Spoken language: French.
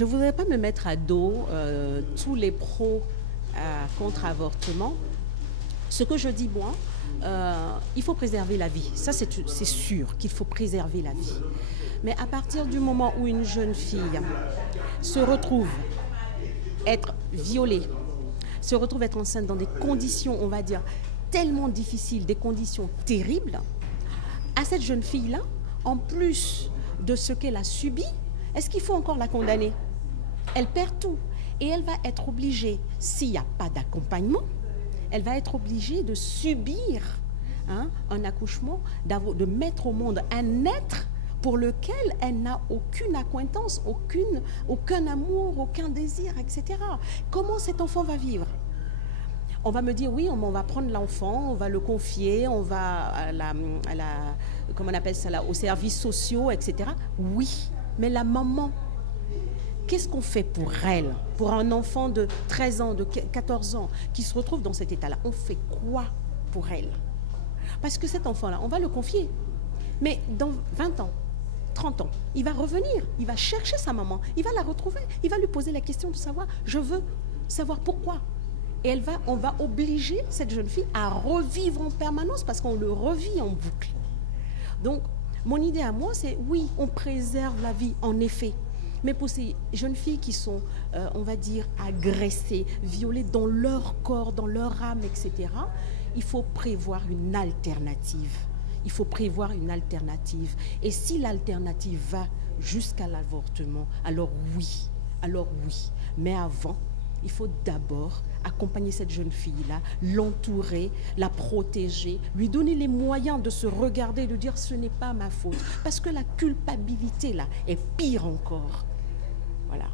je ne voudrais pas me mettre à dos tous les pros contre avortement. Ce que je dis, moi, il faut préserver la vie. Ça, c'est sûr qu'il faut préserver la vie. Mais à partir du moment où une jeune fille se retrouve être violée, se retrouve être enceinte dans des conditions, on va dire, tellement difficiles, des conditions terribles, à cette jeune fille-là, en plus de ce qu'elle a subi, est-ce qu'il faut encore la condamner? Elle perd tout. Et elle va être obligée, s'il n'y a pas d'accompagnement, elle va être obligée de subir un accouchement, de mettre au monde un être pour lequel elle n'a aucune acquaintance, aucun amour, aucun désir, etc. Comment cet enfant va vivre? On va me dire, oui, on va prendre l'enfant, on va le confier, on va comment on appelle ça là, aux services sociaux, etc. Oui, mais la maman, qu'est-ce qu'on fait pour elle? Pour un enfant de 13 ans, de 14 ans, qui se retrouve dans cet état-là, on fait quoi pour elle? Parce que cet enfant-là, on va le confier. Mais dans 20 ans, 30 ans, il va revenir, il va chercher sa maman, il va la retrouver, il va lui poser la question de savoir, je veux savoir pourquoi. Et on va obliger cette jeune fille à revivre en permanence parce qu'on le revit en boucle. Donc, mon idée à moi, c'est oui, on préserve la vie, en effet. Mais pour ces jeunes filles qui sont, on va dire, agressées, violées dans leur corps, dans leur âme, etc., il faut prévoir une alternative. Il faut prévoir une alternative. Et si l'alternative va jusqu'à l'avortement, alors oui. Mais avant, il faut d'abord accompagner cette jeune fille-là, l'entourer, la protéger, lui donner les moyens de se regarder, de dire ce n'est pas ma faute. Parce que la culpabilité, là, est pire encore. Voilà.